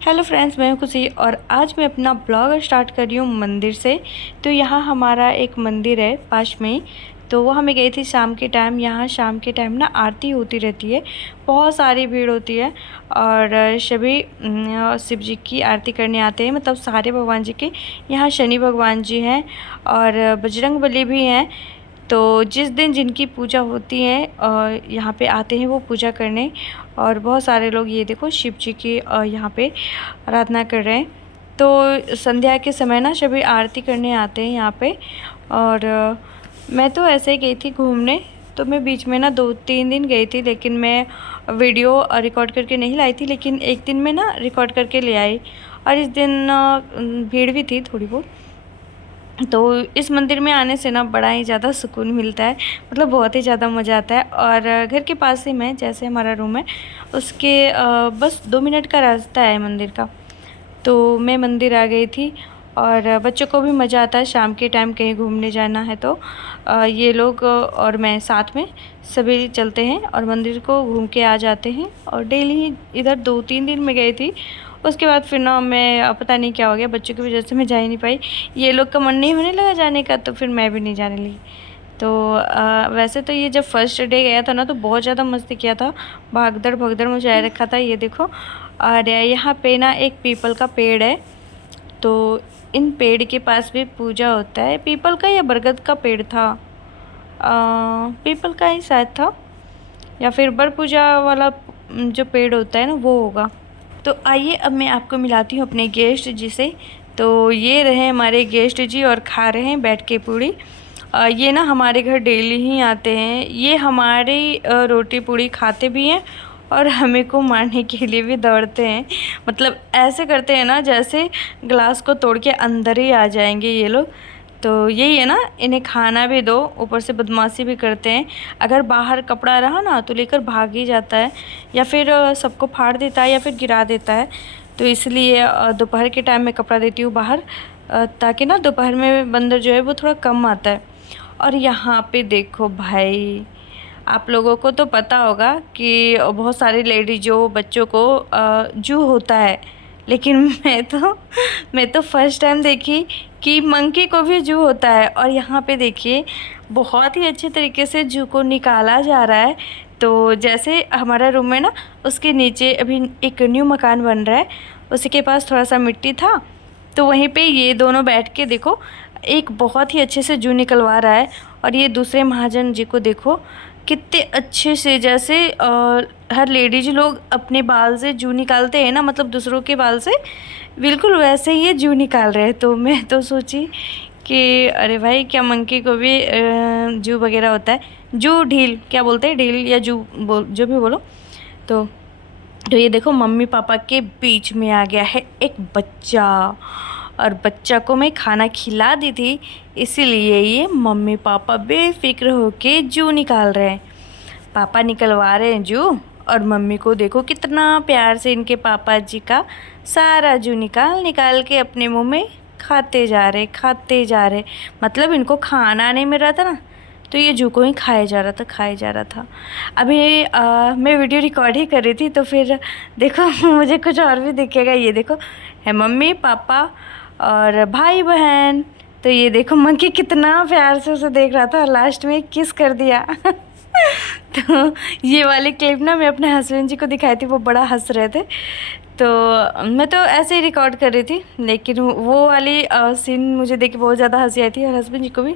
Hello friends, मैं हूं खुशी और आज मैं अपना ब्लॉग स्टार्ट कर रही हूँ मंदिर से। तो यहाँ हमारा एक मंदिर है पास में ही, तो वहाँ मैं गई थी शाम के टाइम। यहाँ शाम के टाइम ना आरती होती रहती है, बहुत सारी भीड़ होती है और सभी शिव जी की आरती करने आते हैं, मतलब सारे भगवान जी के। यहाँ शनि भगवान जी हैं और बजरंग बली भी हैं। तो जिस दिन जिनकी पूजा होती है यहाँ पे आते हैं वो पूजा करने। और बहुत सारे लोग ये देखो शिव जी की यहाँ पे आराधना कर रहे हैं। तो संध्या के समय ना सभी आरती करने आते हैं यहाँ पे। और मैं तो ऐसे ही गई थी घूमने। तो मैं बीच में ना 2-3 दिन गई थी, लेकिन मैं वीडियो रिकॉर्ड करके नहीं लाई थी, लेकिन एक दिन में ना रिकॉर्ड करके ले आई। और इस दिन भीड़ भी थी थोड़ी बहुत। तो इस मंदिर में आने से ना बड़ा ही ज़्यादा सुकून मिलता है, मतलब बहुत ही ज़्यादा मज़ा आता है। और घर के पास ही में जैसे हमारा रूम है उसके बस 2 मिनट का रास्ता है मंदिर का। तो मैं मंदिर आ गई थी और बच्चों को भी मज़ा आता है शाम के टाइम कहीं घूमने जाना है तो ये लोग और मैं साथ में सभी चलते हैं और मंदिर को घूम के आ जाते हैं। और डेली इधर 2-3 दिन में गई थी। उसके बाद फिर ना मैं पता नहीं क्या हो गया, बच्चों की वजह से मैं जा ही नहीं पाई। ये लोग का मन नहीं होने लगा जाने का, तो फिर मैं भी नहीं जाने लगी। तो वैसे तो ये जब फर्स्ट डे गया था ना तो बहुत ज़्यादा मस्ती किया था, भागदड़ भगदड़ मचाए रखा था। ये देखो, और यहाँ पे ना एक पीपल का पेड़ है, तो इन पेड़ के पास भी पूजा होता है। पीपल का या बरगद का पेड़ था, पीपल का ही शायद था, या फिर बर पूजा वाला जो पेड़ होता है ना वो होगा। तो आइए अब मैं आपको मिलाती हूँ अपने गेस्ट जी से। तो ये रहे हमारे गेस्ट जी और खा रहे हैं बैठ के पूड़ी। ये ना हमारे घर डेली ही आते हैं। ये हमारी रोटी पूड़ी खाते भी हैं और हमें को मारने के लिए भी दौड़ते हैं। मतलब ऐसे करते हैं ना जैसे ग्लास को तोड़ के अंदर ही आ जाएंगे ये लोग। तो यही है ना, इन्हें खाना भी दो, ऊपर से बदमाशी भी करते हैं। अगर बाहर कपड़ा रहा ना तो लेकर भाग ही जाता है, या फिर सबको फाड़ देता है या फिर गिरा देता है। तो इसलिए दोपहर के टाइम में कपड़ा देती हूँ बाहर, ताकि ना दोपहर में बंदर जो है वो थोड़ा कम आता है। और यहाँ पे देखो भाई, आप लोगों को तो पता होगा कि बहुत सारी लेडीजों बच्चों को जू होता है, लेकिन मैं तो फर्स्ट टाइम देखी कि मंकी को भी जू होता है। और यहाँ पे देखिए बहुत ही अच्छे तरीके से जू को निकाला जा रहा है। तो जैसे हमारा रूम है ना उसके नीचे अभी एक न्यू मकान बन रहा है, उसी के पास थोड़ा सा मिट्टी था, तो वहीं पे ये दोनों बैठ के देखो एक बहुत ही अच्छे से जू निकलवा रहा है। और ये दूसरे महाजन जी को देखो कितने अच्छे से, जैसे हर लेडीज लोग अपने बाल से जू निकालते हैं ना, मतलब दूसरों के बाल से, बिल्कुल वैसे ही ये जू निकाल रहे हैं। तो मैं तो सोची कि अरे भाई, क्या मंकी को भी जू वगैरह होता है। जू ढील क्या बोलते हैं, ढील या जू बोल, जो भी बोलो। तो ये देखो मम्मी पापा के बीच में आ गया है एक बच्चा, और बच्चा को मैं खाना खिला दी थी, इसीलिए ये मम्मी पापा बेफिक्र होके जू निकाल रहे हैं। पापा निकलवा रहे हैं जू, और मम्मी को देखो कितना प्यार से इनके पापा जी का सारा जू निकाल निकाल के अपने मुंह में खाते जा रहे। मतलब इनको खाना नहीं मिल रहा था ना, तो ये जू को ही खाया जा रहा था। अभी मैं वीडियो रिकॉर्ड ही कर रही थी, तो फिर देखो मुझे कुछ और भी दिखेगा। ये देखो है मम्मी पापा और भाई बहन। तो ये देखो मंकी कितना प्यार से उसे देख रहा था, लास्ट में किस कर दिया। तो ये वाली क्लिप ना मैं अपने हस्बैंड जी को दिखाई थी, वो बड़ा हंस रहे थे। तो मैं तो ऐसे ही रिकॉर्ड कर रही थी, लेकिन वो वाली सीन मुझे देख के बहुत ज़्यादा हंसी आई थी, और हस्बैंड जी को भी।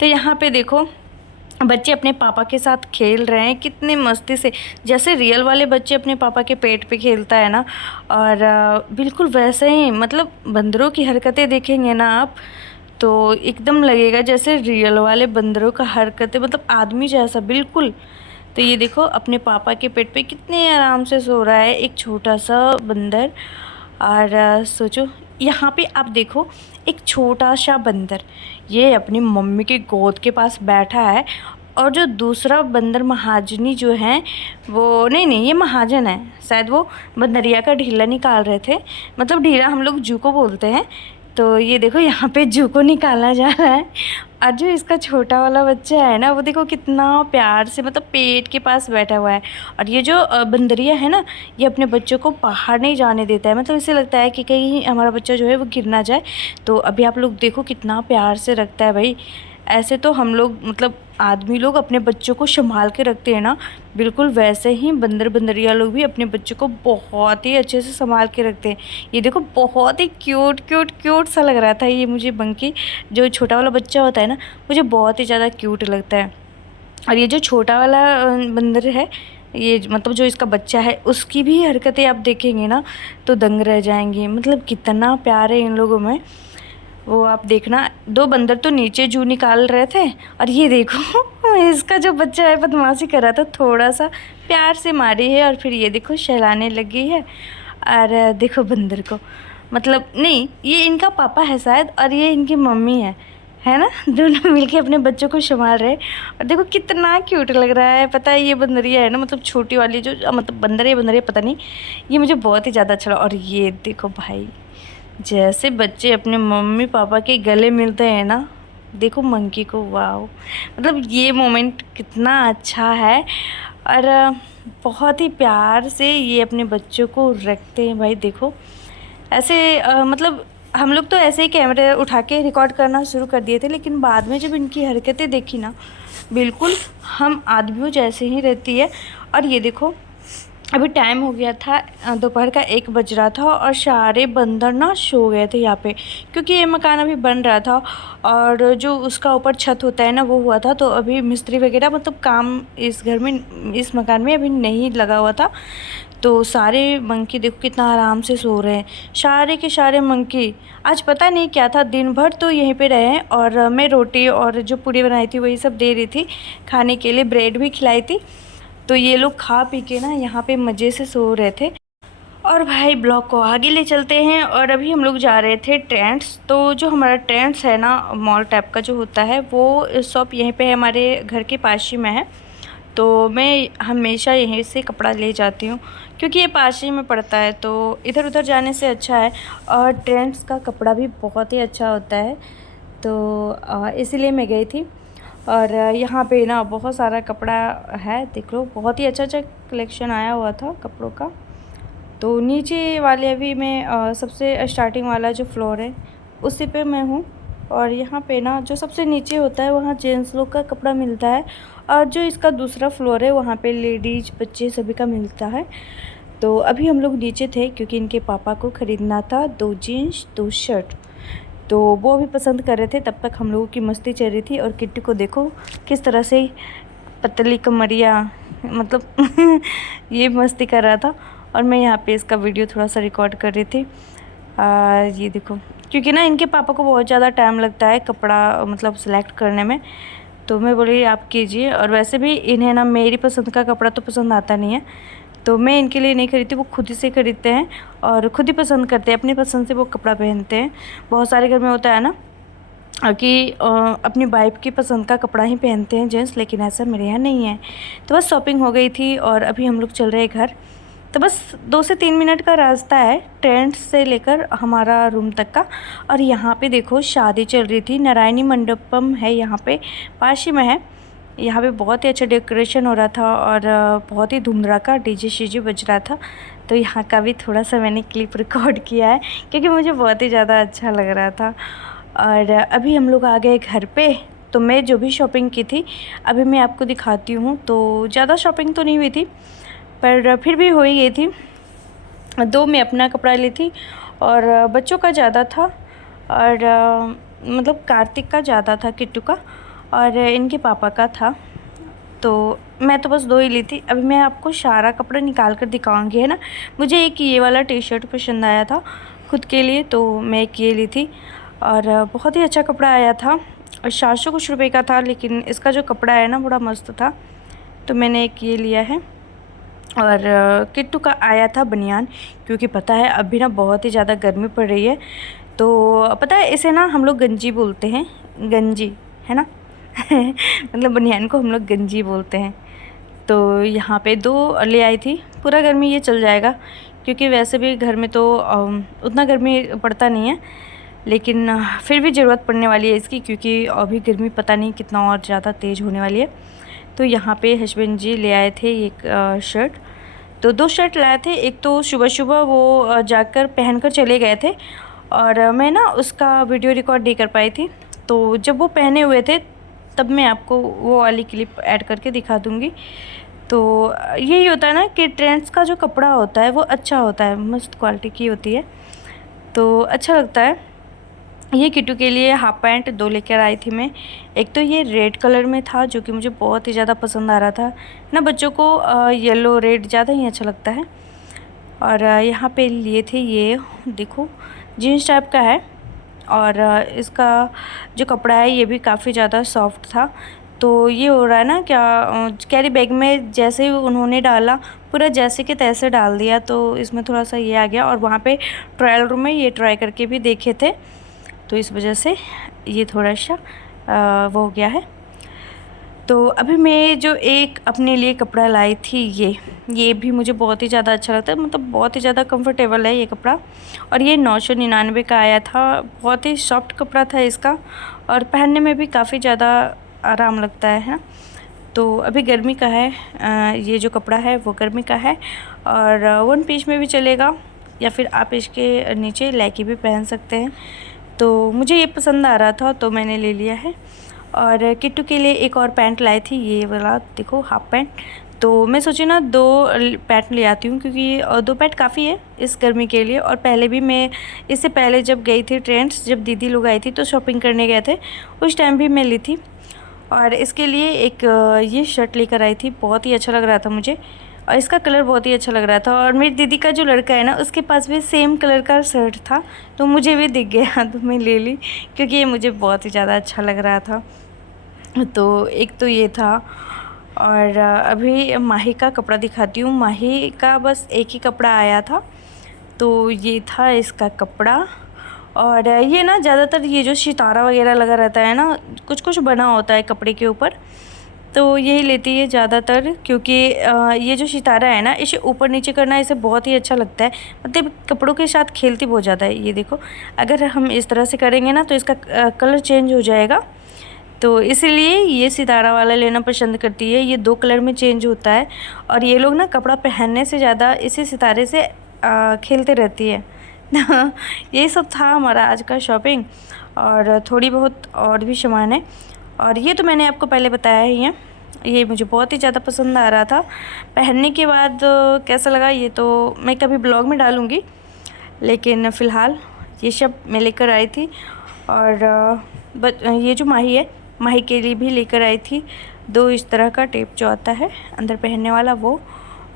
तो यहाँ पे देखो बच्चे अपने पापा के साथ खेल रहे हैं कितनी मस्ती से, जैसे रियल वाले बच्चे अपने पापा के पेट पे खेलता है ना। और बिल्कुल वैसे ही, मतलब बंदरों की हरकतें देखेंगे ना आप तो एकदम लगेगा जैसे रियल वाले बंदरों का हरकतें, मतलब आदमी जैसा बिल्कुल। तो ये देखो अपने पापा के पेट पे कितने आराम से सो रहा है एक छोटा सा बंदर। और सोचो यहाँ पे आप देखो एक छोटा सा बंदर ये अपनी मम्मी की गोद के पास बैठा है, और जो दूसरा बंदर महाजनी जो है वो, नहीं ये महाजन है शायद, वो बंदरिया का ढीला निकाल रहे थे। मतलब ढीला हम लोग जू को बोलते हैं, तो ये देखो यहाँ पे जू को निकाला जा रहा है। और जो इसका छोटा वाला बच्चा है ना, वो देखो कितना प्यार से मतलब पेट के पास बैठा हुआ है। और ये जो बंदरिया है ना, ये अपने बच्चों को बाहर नहीं जाने देता है। मतलब इसे लगता है कि कहीं हमारा बच्चा जो है वो गिर ना जाए। तो अभी आप लोग देखो कितना प्यार से रखता है भाई। ऐसे तो हम लोग मतलब आदमी लोग अपने बच्चों को संभाल के रखते हैं ना, बिल्कुल वैसे ही बंदरिया लोग भी अपने बच्चों को बहुत ही अच्छे से संभाल के रखते हैं। ये देखो बहुत ही क्यूट क्यूट क्यूट सा लग रहा था ये मुझे। बंकी जो छोटा वाला बच्चा होता है ना, मुझे बहुत ही ज़्यादा क्यूट लगता है। और ये जो छोटा वाला बंदर है, ये मतलब जो इसका बच्चा है, उसकी भी हरकतें आप देखेंगे ना तो दंग रह जाएंगे। मतलब कितना प्यार है इन लोगों में। वो आप देखना, दो बंदर तो नीचे जू निकाल रहे थे, और ये देखो इसका जो बच्चा है बदमाशी कर रहा था, थोड़ा सा प्यार से मारी है और फिर ये देखो सहलाने लगी है। और देखो बंदर को, मतलब नहीं ये इनका पापा है शायद और ये इनकी मम्मी है ना। दोनों मिलके अपने बच्चों को संभाल रहे हैं। और देखो कितना क्यूट लग रहा है। पता है ये बंदरिया है ना, मतलब छोटी वाली जो मतलब बंदरिया पता नहीं, ये मुझे बहुत ही ज़्यादा अच्छा लगा। और ये देखो भाई, जैसे बच्चे अपने मम्मी पापा के गले मिलते हैं ना, देखो मंकी को, वाओ। मतलब ये मोमेंट कितना अच्छा है। और बहुत ही प्यार से ये अपने बच्चों को रखते हैं भाई। देखो ऐसे मतलब हम लोग तो ऐसे ही कैमरे उठा के रिकॉर्ड करना शुरू कर दिए थे, लेकिन बाद में जब इनकी हरकतें देखी ना, बिल्कुल हम आदमियों जैसे ही रहती है। और ये देखो अभी टाइम हो गया था, दोपहर का 1 बज रहा था और सारे बंदर ना सो गए थे यहाँ पे, क्योंकि ये मकान अभी बन रहा था और जो उसका ऊपर छत होता है ना वो हुआ था। तो अभी मिस्त्री वगैरह मतलब काम इस घर में, इस मकान में अभी नहीं लगा हुआ था। तो सारे मंकी देखो कितना आराम से सो रहे हैं, सारे के सारे मंकी। आज पता नहीं क्या था, दिन भर तो यहीं पे रहे। और मैं रोटी और जो पूड़ी बनाई थी वही सब दे रही थी खाने के लिए, ब्रेड भी खिलाई थी। तो ये लोग खा पी के ना यहाँ पे मज़े से सो रहे थे। और भाई ब्लॉग को आगे ले चलते हैं। और अभी हम लोग जा रहे थे ट्रेंड्स। तो जो हमारा ट्रेंड्स है ना, मॉल टाइप का जो होता है, वो शॉप यहीं पे है, हमारे घर के पास ही में है। तो मैं हमेशा यहीं से कपड़ा ले जाती हूँ, क्योंकि ये पास ही में पड़ता है, तो इधर उधर जाने से अच्छा है। और ट्रेंड्स का कपड़ा भी बहुत ही अच्छा होता है, तो इसीलिए मैं गई थी। और यहाँ पे ना बहुत सारा कपड़ा है, देख लो बहुत ही अच्छा अच्छा कलेक्शन आया हुआ था कपड़ों का। तो नीचे वाले अभी मैं सबसे स्टार्टिंग वाला जो फ्लोर है उसी पे मैं हूँ। और यहाँ पे ना जो सबसे नीचे होता है वहाँ जेंट्स लोग का कपड़ा मिलता है, और जो इसका दूसरा फ्लोर है वहाँ पे लेडीज बच्चे सभी का मिलता है। तो अभी हम लोग नीचे थे क्योंकि इनके पापा को ख़रीदना था 2 जीन्स 2 शर्ट, तो वो भी पसंद कर रहे थे। तब तक हम लोगों की मस्ती चल रही थी। और किट्टू को देखो किस तरह से पतली कमरिया, मतलब ये मस्ती कर रहा था। और मैं यहाँ पे इसका वीडियो थोड़ा सा रिकॉर्ड कर रही थी। ये देखो, क्योंकि ना इनके पापा को बहुत ज़्यादा टाइम लगता है कपड़ा मतलब सेलेक्ट करने में, तो मैं बोली आप कीजिए। और वैसे भी इन्हें ना मेरी पसंद का कपड़ा तो पसंद आता नहीं है, तो मैं इनके लिए नहीं खरीदती, वो खुद ही से खरीदते हैं और खुद ही पसंद करते हैं, अपनी पसंद से वो कपड़ा पहनते हैं। बहुत सारे घर में होता है ना कि अपनी वाइफ की पसंद का कपड़ा ही पहनते हैं जेंट्स, लेकिन ऐसा मेरे यहाँ नहीं है। तो बस शॉपिंग हो गई थी और अभी हम लोग चल रहे हैं घर। तो बस 2 से 3 मिनट का रास्ता है ट्रेंड्स से लेकर हमारा रूम तक का। और यहाँ पे देखो शादी चल रही थी, नारायणी मंडपम है यहाँ पे, पास ही में है। यहाँ पे बहुत ही अच्छा डेकोरेशन हो रहा था और बहुत ही धूमधड़ाका डीजे शीजे बज रहा था। तो यहाँ का भी थोड़ा सा मैंने क्लिप रिकॉर्ड किया है, क्योंकि मुझे बहुत ही ज़्यादा अच्छा लग रहा था। और अभी हम लोग आ गए घर पे। तो मैं जो भी शॉपिंग की थी अभी मैं आपको दिखाती हूँ। तो ज़्यादा शॉपिंग तो नहीं हुई थी, पर फिर भी हो ही गई थी। 2 मैं अपना कपड़ा ली थी और बच्चों का ज़्यादा था, और मतलब कार्तिक का ज़्यादा था, किट्टू का, और इनके पापा का था। तो मैं तो बस 2 ही ली थी। अभी मैं आपको सारा कपड़ा निकाल कर दिखाऊंगी, है ना। मुझे एक ये वाला टी शर्ट पसंद आया था खुद के लिए, तो मैं एक ये ली थी। और बहुत ही अच्छा कपड़ा आया था और 700 कुछ रुपये का था, लेकिन इसका जो कपड़ा है ना बड़ा मस्त था, तो मैंने एक ये लिया है। और किट्टू का आया था बनियान, क्योंकि पता है अभी ना बहुत ही ज़्यादा गर्मी पड़ रही है। तो पता है इसे ना हम लोग गंजी बोलते हैं, गंजी, है ना मतलब बनियान को हम लोग गंजी बोलते हैं। तो यहाँ पे 2 ले आई थी, पूरा गर्मी ये चल जाएगा, क्योंकि वैसे भी घर में तो उतना गर्मी पड़ता नहीं है। लेकिन फिर भी ज़रूरत पड़ने वाली है इसकी, क्योंकि अभी गर्मी पता नहीं कितना और ज़्यादा तेज़ होने वाली है। तो यहाँ पे हस्बैंड जी ले आए थे एक शर्ट, तो 2 शर्ट लाए थे। एक तो सुबह सुबह वो जाकर पहनकर चले गए थे और मैं ना उसका वीडियो रिकॉर्ड नहीं कर पाई थी। तो जब वो पहने हुए थे तब मैं आपको वो वाली क्लिप ऐड करके दिखा दूँगी। तो यही होता है ना कि ट्रेंड्स का जो कपड़ा होता है वो अच्छा होता है, मस्त क्वालिटी की होती है, तो अच्छा लगता है। ये किट्टू के लिए हाफ पैंट 2 लेकर आई थी मैं। एक तो ये रेड कलर में था जो कि मुझे बहुत ही ज़्यादा पसंद आ रहा था ना, बच्चों को येलो रेड ज़्यादा ही अच्छा लगता है। और यहाँ पे लिए थे ये देखो जीन्स टाइप का है, और इसका जो कपड़ा है ये भी काफ़ी ज़्यादा सॉफ्ट था। तो ये हो रहा है ना क्या, कैरी बैग में जैसे ही उन्होंने डाला पूरा जैसे कि तैसे डाल दिया, तो इसमें थोड़ा सा ये आ गया। और वहाँ पे ट्रायल रूम में ये ट्राई करके भी देखे थे, तो इस वजह से ये थोड़ा सा वो हो गया है। तो अभी मैं जो एक अपने लिए कपड़ा लाई थी ये भी मुझे बहुत ही ज़्यादा अच्छा लगता है, मतलब बहुत ही ज़्यादा कंफर्टेबल है ये कपड़ा। और ये 999 का आया था, बहुत ही सॉफ्ट कपड़ा था इसका, और पहनने में भी काफ़ी ज़्यादा आराम लगता है ना। तो अभी गर्मी का है, ये जो कपड़ा है वो गर्मी का है, और 1 पीस में भी चलेगा, या फिर आप इसके नीचे लैकी भी पहन सकते हैं। तो मुझे ये पसंद आ रहा था तो मैंने ले लिया है। और किट्टू के लिए एक और पैंट लाई थी, ये वाला देखो हाफ पैंट। तो मैं सोची ना 2 पैंट ले आती हूँ, क्योंकि 2 पैंट काफ़ी है इस गर्मी के लिए। और पहले भी मैं इससे पहले जब गई थी ट्रेंड्स, जब दीदी लोग आई थी तो शॉपिंग करने गए थे, उस टाइम भी मैं ली थी। और इसके लिए एक ये शर्ट लेकर आई थी, बहुत ही अच्छा लग रहा था मुझे, और इसका कलर बहुत ही अच्छा लग रहा था। और मेरी दीदी का जो लड़का है ना उसके पास भी सेम कलर का शर्ट था, तो मुझे भी दिख गया तो मैं ले ली, क्योंकि ये मुझे बहुत ही ज़्यादा अच्छा लग रहा था। तो एक तो ये था। और अभी माही का कपड़ा दिखाती हूँ। माही का बस एक ही कपड़ा आया था, तो ये था इसका कपड़ा। और ये ना ज़्यादातर ये जो सितारा वगैरह लगा रहता है ना, कुछ कुछ बना होता है कपड़े के ऊपर, तो यही लेती है ज़्यादातर, क्योंकि ये जो सितारा है ना इसे ऊपर नीचे करना इसे बहुत ही अच्छा लगता है, मतलब कपड़ों के साथ खेलती बहुत ज़्यादा है। ये देखो अगर हम इस तरह से करेंगे ना तो इसका कलर चेंज हो जाएगा, तो इसीलिए ये सितारा वाला लेना पसंद करती है। ये 2 कलर में चेंज होता है, और ये लोग ना कपड़ा पहनने से ज़्यादा इसी सितारे से खेलते रहती है। यही सब था हमारा आज का शॉपिंग, और थोड़ी बहुत और भी सामान है। और ये तो मैंने आपको पहले बताया ही है, ये मुझे बहुत ही ज़्यादा पसंद आ रहा था। पहनने के बाद कैसा लगा ये तो मैं कभी ब्लॉग में डालूँगी, लेकिन फ़िलहाल ये सब मैं लेकर आई थी। और ये जो माही है, माही के लिए भी लेकर आई थी 2 इस तरह का टेप जो आता है अंदर पहनने वाला वो,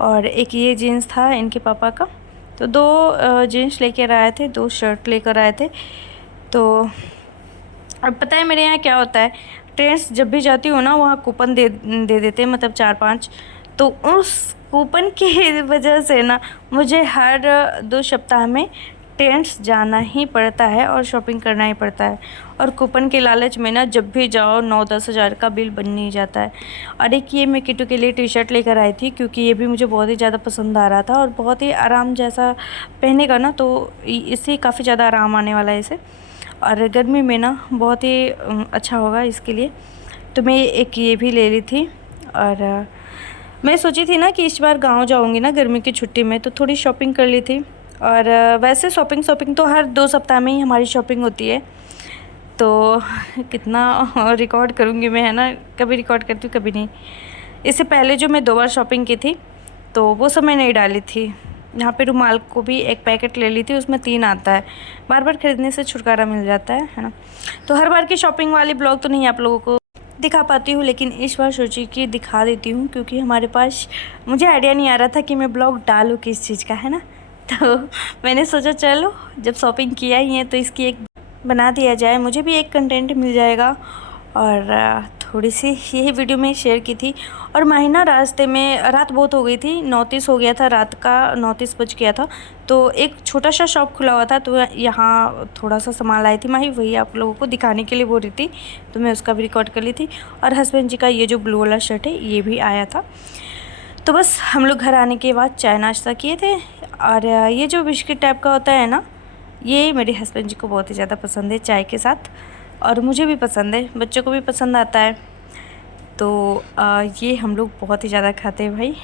और एक ये जीन्स था इनके पापा का। तो 2 जीन्स लेकर आए थे, 2 शर्ट लेकर आए थे। तो अब पता है मेरे यहाँ क्या होता है, ट्रेंड्स जब भी जाती हूँ ना वहाँ कूपन दे देते हैं, मतलब 4-5। तो उस कूपन की वजह से ना मुझे हर 2 सप्ताह में ट्रेंड्स जाना ही पड़ता है और शॉपिंग करना ही पड़ता है। और कूपन के लालच में ना जब भी जाओ 9-10 हज़ार का बिल बन नहीं जाता है। और एक ये मैं किट्टू के लिए टी शर्ट लेकर आई थी, क्योंकि ये भी मुझे बहुत ही ज़्यादा पसंद आ रहा था, और बहुत ही आराम जैसा पहनेगा ना तो इससे काफ़ी ज़्यादा आराम आने वाला है इसे, और गर्मी में ना बहुत ही अच्छा होगा इसके लिए। तो मैं एक ये भी ले ली थी। और मैं सोची थी ना कि इस बार गांव जाऊंगी ना गर्मी की छुट्टी में, तो थोड़ी शॉपिंग कर ली थी। और वैसे शॉपिंग तो हर 2 सप्ताह में ही हमारी शॉपिंग होती है, तो कितना रिकॉर्ड करूँगी मैं, है ना, कभी रिकॉर्ड करती हूँ कभी नहीं। इससे पहले जो मैं 2 बार शॉपिंग की थी तो वो सब मैं नहीं डाली थी। यहाँ पे रुमाल को भी एक पैकेट ले ली थी, उसमें 3 आता है, बार बार ख़रीदने से छुटकारा मिल जाता है ना। तो हर बार की शॉपिंग वाली ब्लॉग तो नहीं आप लोगों को दिखा पाती हूँ, लेकिन इस बार सोची कि दिखा देती हूँ, क्योंकि हमारे पास मुझे आइडिया नहीं आ रहा था कि मैं ब्लॉग डालूँ किस चीज़ का, है ना। तो मैंने सोचा चलो जब शॉपिंग किया ही है तो इसकी एक बना दिया जाए, मुझे भी एक कंटेंट मिल जाएगा। और थोड़ी सी यही वीडियो में शेयर की थी। और महीना रास्ते में रात बहुत हो गई थी, 9:30 हो गया था, रात का 9:30 बज गया था। तो एक छोटा सा शॉप खुला हुआ था, तो यहाँ थोड़ा सा सामान लाई थी माही, वही आप लोगों को दिखाने के लिए बोल रही थी, तो मैं उसका भी रिकॉर्ड कर ली थी। और हस्बैंड जी का ये जो ब्लू वाला शर्ट है ये भी आया था। तो बस हम लोग घर आने के बाद चाय नाश्ता किए थे। और ये जो बिस्किट टाइप का होता है ना, ये मेरे हस्बैंड जी को बहुत ही ज़्यादा पसंद है चाय के साथ, और मुझे भी पसंद है, बच्चों को भी पसंद आता है। तो ये हम लोग बहुत ही ज़्यादा खाते हैं भाई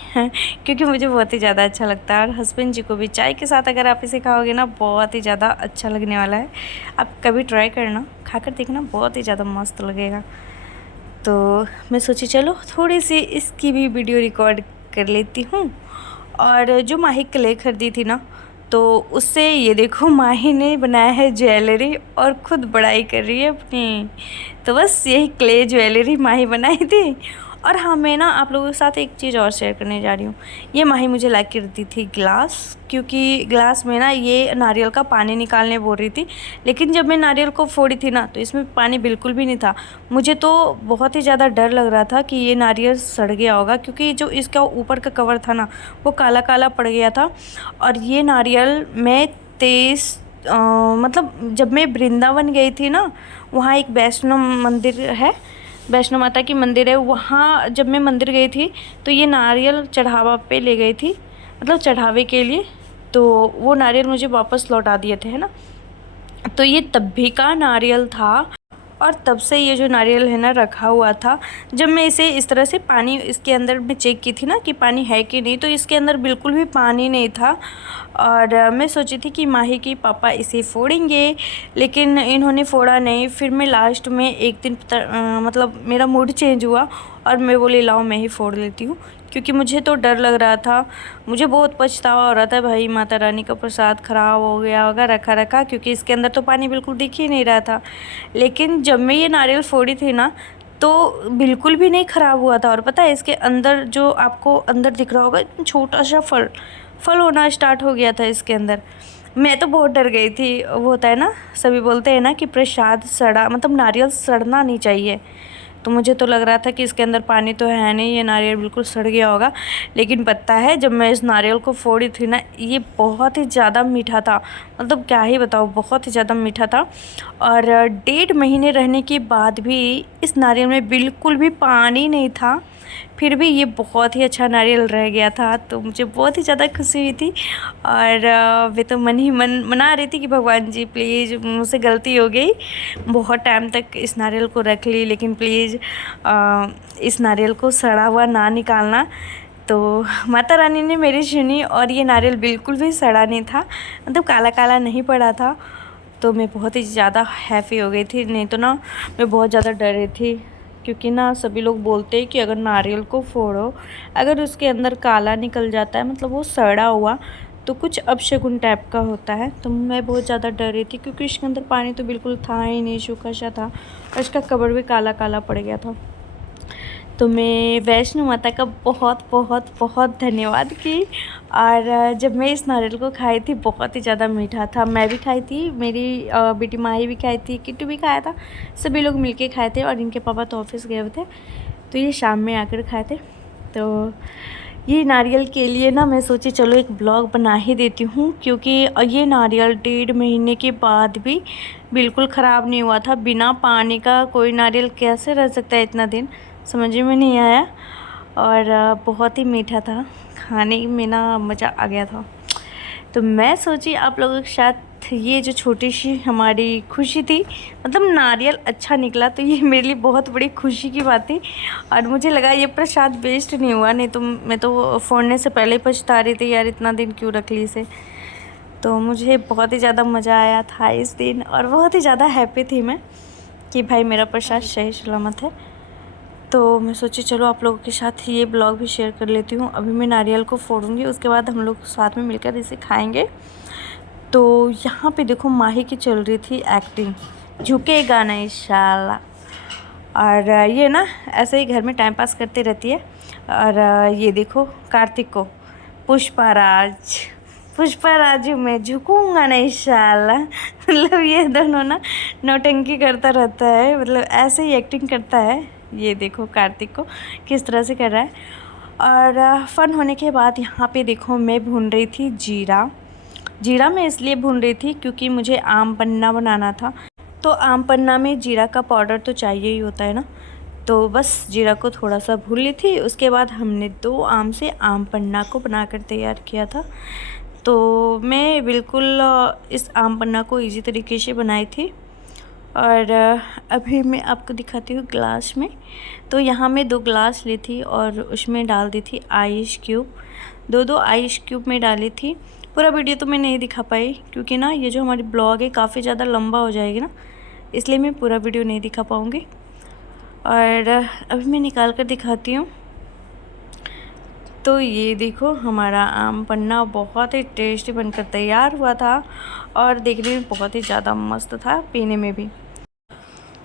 क्योंकि मुझे बहुत ही ज़्यादा अच्छा लगता है, और हस्बैंड जी को भी। चाय के साथ अगर आप इसे खाओगे ना, बहुत ही ज़्यादा अच्छा लगने वाला है। आप कभी ट्राई करना, खाकर देखना, बहुत ही ज़्यादा मस्त लगेगा। तो मैं सोची चलो थोड़ी सी इसकी भी वीडियो रिकॉर्ड कर लेती हूँ। और जो माही क्ले खरीदी थी ना, तो उससे ये देखो माही ने बनाया है ज्वेलरी, और ख़ुद बड़ाई कर रही है अपनी। तो बस यही क्ले ज्वेलरी माही बनाई थी। और हाँ, मैं ना आप लोगों के साथ एक चीज़ और शेयर करने जा रही हूँ। ये माही मुझे ला के दी थी ग्लास, क्योंकि ग्लास में ना ये नारियल का पानी निकालने बोल रही थी। लेकिन जब मैं नारियल को फोड़ी थी ना, तो इसमें पानी बिल्कुल भी नहीं था। मुझे तो बहुत ही ज़्यादा डर लग रहा था कि ये नारियल सड़ गया होगा, क्योंकि जो इसका ऊपर का कवर था ना, वो काला काला पड़ गया था। और ये नारियल मैं मतलब जब मैं वृंदावन गई थी ना, वहाँ एक वैष्णो मंदिर है, वैष्णो माता की मंदिर है, वहाँ जब मैं मंदिर गई थी तो ये नारियल चढ़ावा पे ले गई थी, मतलब चढ़ावे के लिए। तो वो नारियल मुझे वापस लौटा दिए थे, है ना। तो ये तब भी का नारियल था, और तब से ये जो नारियल है ना रखा हुआ था। जब मैं इसे इस तरह से पानी इसके अंदर में चेक की थी ना कि पानी है कि नहीं, तो इसके अंदर बिल्कुल भी पानी नहीं था। और मैं सोची थी कि माही के पापा इसे फोड़ेंगे, लेकिन इन्होंने फोड़ा नहीं। फिर मैं लास्ट में एक दिन मतलब मेरा मूड चेंज हुआ, और मैं बोली लाओ मैं ही फोड़ लेती हूँ, क्योंकि मुझे तो डर लग रहा था। मुझे बहुत पछतावा हो रहा था भाई, माता रानी का प्रसाद ख़राब हो गया होगा रखा रखा, क्योंकि इसके अंदर तो पानी बिल्कुल दिख ही नहीं रहा था। लेकिन जब मैं ये नारियल फोड़ी थी ना, तो बिल्कुल भी नहीं ख़राब हुआ था। और पता है, इसके अंदर जो आपको अंदर दिख रहा होगा, इतना छोटा सा फल होना स्टार्ट हो गया था इसके अंदर। मैं तो बहुत डर गई थी। वो होता है ना, सभी बोलते हैं ना कि प्रसाद सड़ा, मतलब नारियल सड़ना नहीं चाहिए। तो मुझे तो लग रहा था कि इसके अंदर पानी तो है नहीं, ये नारियल बिल्कुल सड़ गया होगा। लेकिन पता है, जब मैं इस नारियल को फोड़ी थी ना, ये बहुत ही ज़्यादा मीठा था। मतलब क्या ही बताओ, बहुत ही ज़्यादा मीठा था। और 1.5 महीने रहने के बाद भी इस नारियल में बिल्कुल भी पानी नहीं था, फिर भी ये बहुत ही अच्छा नारियल रह गया था। तो मुझे बहुत ही ज़्यादा खुशी हुई थी। और मैं तो मन ही मन मना रही थी कि भगवान जी प्लीज़, मुझसे गलती हो गई, बहुत टाइम तक इस नारियल को रख ली, लेकिन प्लीज़ इस नारियल को सड़ा हुआ ना निकालना। तो माता रानी ने मेरी सुनी, और ये नारियल बिल्कुल भी सड़ा नहीं था, मतलब काला काला नहीं पड़ा था। तो मैं बहुत ही ज़्यादा हैप्पी हो गई थी। नहीं तो ना मैं बहुत ज़्यादा डर रही थी, क्योंकि ना सभी लोग बोलते हैं कि अगर नारियल को फोड़ो, अगर उसके अंदर काला निकल जाता है, मतलब वो सड़ा हुआ, तो कुछ अपशगुन टाइप का होता है। तो मैं बहुत ज़्यादा डर रही थी, क्योंकि इसके अंदर पानी तो बिल्कुल था ही नहीं, सूखा सा था, और इसका कवर भी काला काला पड़ गया था। तो मैं वैष्णो माता का बहुत बहुत बहुत धन्यवाद की। और जब मैं इस नारियल को खाई थी, बहुत ही ज़्यादा मीठा था। मैं भी खाई थी, मेरी बेटी माही भी खाई थी, किट्टू भी खाया था, सभी लोग मिलके खाए थे। और इनके पापा तो ऑफिस गए हुए थे, तो ये शाम में आकर खाए थे। तो ये नारियल के लिए ना मैं सोची चलो एक ब्लॉग बना ही देती हूँ, क्योंकि ये नारियल 1.5 महीने के बाद भी बिल्कुल ख़राब नहीं हुआ था। बिना पानी का कोई नारियल कैसे रह सकता है इतना दिन, समझ में नहीं आया। और बहुत ही मीठा था, खाने में ना मज़ा आ गया था। तो मैं सोची आप लोगों के साथ ये जो छोटी सी हमारी खुशी थी, मतलब नारियल अच्छा निकला, तो ये मेरे लिए बहुत बड़ी खुशी की बात थी। और मुझे लगा ये प्रसाद वेस्ट नहीं हुआ, नहीं तो मैं तो फोड़ने से पहले ही पछता रही थी यार, इतना दिन क्यों रख ली इसे। तो मुझे बहुत ही ज़्यादा मज़ा आया था इस दिन, और बहुत ही ज़्यादा हैप्पी थी मैं कि भाई मेरा प्रसाद सही सलामत है। तो मैं सोची चलो आप लोगों के साथ ये ब्लॉग भी शेयर कर लेती हूँ। अभी मैं नारियल को फोड़ूंगी, उसके बाद हम लोग साथ में मिलकर इसे खाएंगे। तो यहाँ पे देखो माही की चल रही थी एक्टिंग, झुकेगा नहीं इंशाल्लाह। और ये ना ऐसे ही घर में टाइम पास करती रहती है। और ये देखो कार्तिक को पुष्पराज में झुकूंगा नहीं इंशाल्लाह। मतलब ये दोनों ना नौटंकी करता रहता है, मतलब ऐसे ही एक्टिंग करता है। ये देखो कार्तिक को किस तरह से कर रहा है। और फ़न होने के बाद यहाँ पे देखो मैं भून रही थी जीरा मैं इसलिए भून रही थी क्योंकि मुझे आम पन्ना बनाना था। तो आम पन्ना में जीरा का पाउडर तो चाहिए ही होता है ना। तो बस जीरा को थोड़ा सा भून ली थी, उसके बाद हमने 2 आम से आम पन्ना को बनाकर तैयार किया था। तो मैं बिल्कुल इस आम पन्ना को इजी तरीके से बनाई थी। और अभी मैं आपको दिखाती हूँ ग्लास में। तो यहाँ मैं 2 ग्लास ली थी और उसमें डाल दी थी आइस क्यूब। 2 आइस क्यूब में डाली थी। पूरा वीडियो तो मैं नहीं दिखा पाई क्योंकि ना ये जो हमारी ब्लॉग है काफ़ी ज़्यादा लंबा हो जाएगी ना, इसलिए मैं पूरा वीडियो नहीं दिखा पाऊँगी। और अभी मैं निकाल कर दिखाती हूँ। तो ये देखो हमारा आम पन्ना बहुत ही टेस्टी बनकर तैयार हुआ था और देखने में बहुत ही ज़्यादा मस्त था, पीने में भी।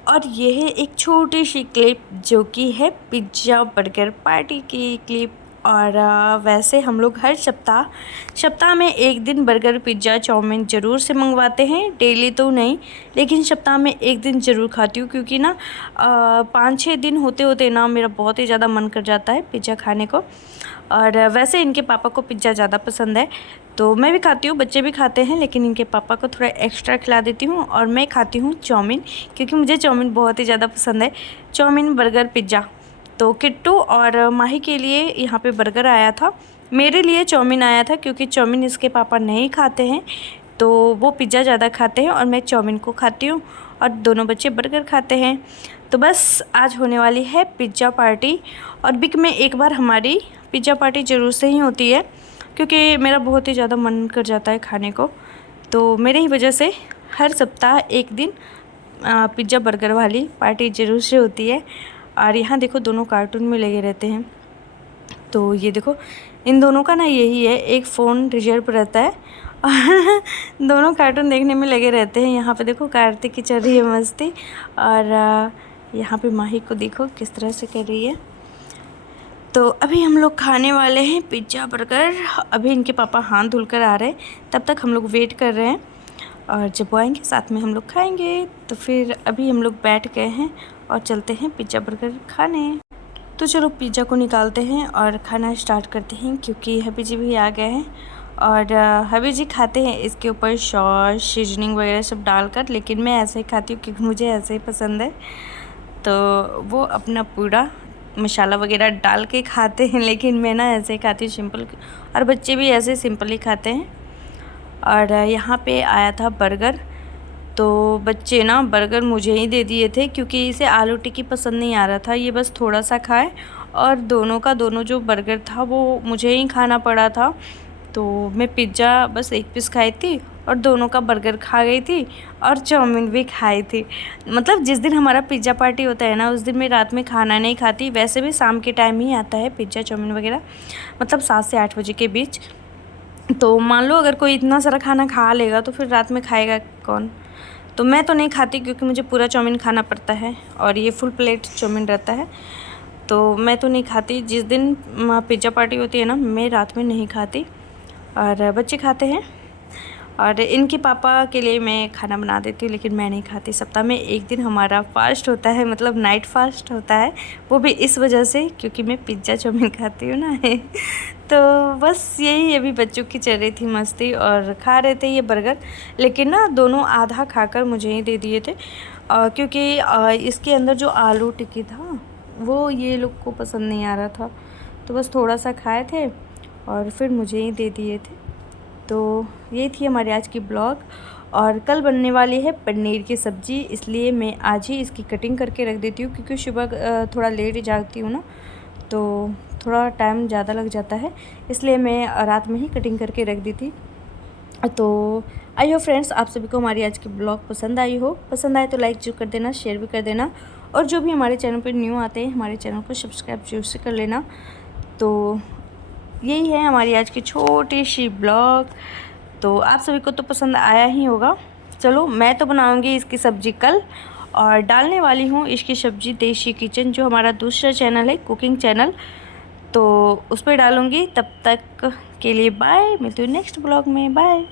और ये है एक छोटी सी क्लिप जो कि है पिज़्ज़ा बर्गर पार्टी की क्लिप। और वैसे हम लोग हर सप्ताह में एक दिन बर्गर पिज़्ज़ा चाउमीन ज़रूर से मंगवाते हैं, डेली तो नहीं, लेकिन सप्ताह में एक दिन ज़रूर खाती हूँ क्योंकि ना 5-6 दिन होते होते ना मेरा बहुत ही ज़्यादा मन कर जाता है पिज़्ज़ा खाने को। और वैसे इनके पापा को पिज़्ज़ा ज़्यादा पसंद है, तो मैं भी खाती हूँ, बच्चे भी खाते हैं, लेकिन इनके पापा को थोड़ा एक्स्ट्रा खिला देती हूँ। और मैं खाती हूँ चाउमीन क्योंकि मुझे चाउमीन बहुत ही ज़्यादा पसंद है। Chow mein burger pizza. तो किट्टू और माही के लिए यहाँ पे बर्गर आया था, मेरे लिए चाउमीन आया था क्योंकि चाउमीन इसके पापा नहीं खाते हैं, तो वो पिज़्ज़ा ज़्यादा खाते हैं और मैं चाउमीन को खाती हूँ और दोनों बच्चे बर्गर खाते हैं। तो बस आज होने वाली है पिज़्ज़ा पार्टी। और बिग में एक बार हमारी पिज़्ज़ा पार्टी ज़रूर से ही होती है क्योंकि मेरा बहुत ही ज़्यादा मन कर जाता है खाने को, तो मेरे ही वजह से हर सप्ताह एक दिन पिज़्ज़ा बर्गर वाली पार्टी ज़रूर से होती है। और यहाँ देखो दोनों कार्टून में लगे रहते हैं। तो ये देखो इन दोनों का ना यही है, एक फ़ोन रिजर्व रहता है और दोनों कार्टून देखने में लगे रहते हैं। यहाँ पे देखो कार्तिक की चल रही है मस्ती और यहाँ पे माही को देखो किस तरह से कर रही है। तो अभी हम लोग खाने वाले हैं पिज़्ज़ा बर्गर। अभी इनके पापा हाथ धुल कर आ रहे हैं, तब तक हम लोग वेट कर रहे हैं और जब वो आएंगे साथ में हम लोग खाएंगे। तो फिर अभी हम लोग बैठ गए हैं और चलते हैं पिज़्ज़ा बर्गर खाने। तो चलो पिज़्ज़ा को निकालते हैं और खाना स्टार्ट करते हैं क्योंकि हबी जी भी आ गए हैं। और हबी जी खाते हैं इसके ऊपर सॉस सीजनिंग वगैरह सब डालकर, लेकिन मैं ऐसे ही खाती हूँ क्योंकि मुझे ऐसे ही पसंद है। तो वो अपना पूरा मसाला वगैरह डाल के खाते हैं, लेकिन मैं ना ऐसे ही खाती हूँ सिंपल, और बच्चे भी ऐसे सिंपल ही खाते हैं। और यहाँ पे आया था बर्गर, तो बच्चे ना बर्गर मुझे ही दे दिए थे क्योंकि इसे आलू टिक्की पसंद नहीं आ रहा था, ये बस थोड़ा सा खाए और दोनों जो बर्गर था वो मुझे ही खाना पड़ा था। तो मैं पिज़्ज़ा बस 1 पीस खाई थी और दोनों का बर्गर खा गई थी और चाउमीन भी खाई थी। मतलब जिस दिन हमारा पिज़्ज़ा पार्टी होता है ना उस दिन मैं रात में खाना नहीं खाती, वैसे भी शाम के टाइम ही आता है पिज़्ज़ा चाउमीन वगैरह, मतलब 7 से 8 बजे के बीच। तो मान लो अगर कोई इतना सारा खाना खा लेगा तो फिर रात में खाएगा कौन। तो मैं तो नहीं खाती क्योंकि मुझे पूरा चाउमीन खाना पड़ता है और ये फुल प्लेट चाउमीन रहता है, तो मैं तो नहीं खाती। जिस दिन पिज़्ज़ा पार्टी होती है ना मैं रात में नहीं खाती और बच्चे खाते हैं। और इनके पापा के लिए मैं खाना बना देती हूँ, लेकिन मैं नहीं खाती। सप्ताह में एक दिन हमारा फास्ट होता है, मतलब नाइट फास्ट होता है, वो भी इस वजह से क्योंकि मैं पिज़्ज़ा चाउमीन खाती हूँ ना। तो बस यही अभी बच्चों की चल रही थी मस्ती और खा रहे थे ये बर्गर, लेकिन ना दोनों आधा खाकर मुझे ही दे दिए थे क्योंकि इसके अंदर जो आलू टिक्की था वो ये लोग को पसंद नहीं आ रहा था, तो बस थोड़ा सा खाए थे और फिर मुझे ही दे दिए थे। तो ये थी हमारी आज की ब्लॉग। और कल बनने वाली है पनीर की सब्ज़ी, इसलिए मैं आज ही इसकी कटिंग करके रख देती हूँ क्योंकि सुबह थोड़ा लेट जागती हूँ ना, तो थोड़ा टाइम ज़्यादा लग जाता है, इसलिए मैं रात में ही कटिंग करके रख दी थी। तो आई हो फ्रेंड्स आप सभी को हमारी आज की ब्लॉग पसंद आई हो, पसंद आए तो लाइक जरूर कर देना, शेयर भी कर देना, और जो भी हमारे चैनल पर न्यू आते हैं हमारे चैनल को सब्सक्राइब जरूर से कर लेना। तो यही है हमारी आज की छोटी सी ब्लॉग। तो आप सभी को तो पसंद आया ही होगा। चलो मैं तो बनाऊंगी इसकी सब्ज़ी कल और डालने वाली हूँ इसकी सब्ज़ी देसी किचन, जो हमारा दूसरा चैनल है कुकिंग चैनल, तो उस पर डालूँगी। तब तक के लिए बाय, मिलती हूँ नेक्स्ट ब्लॉग में, बाय।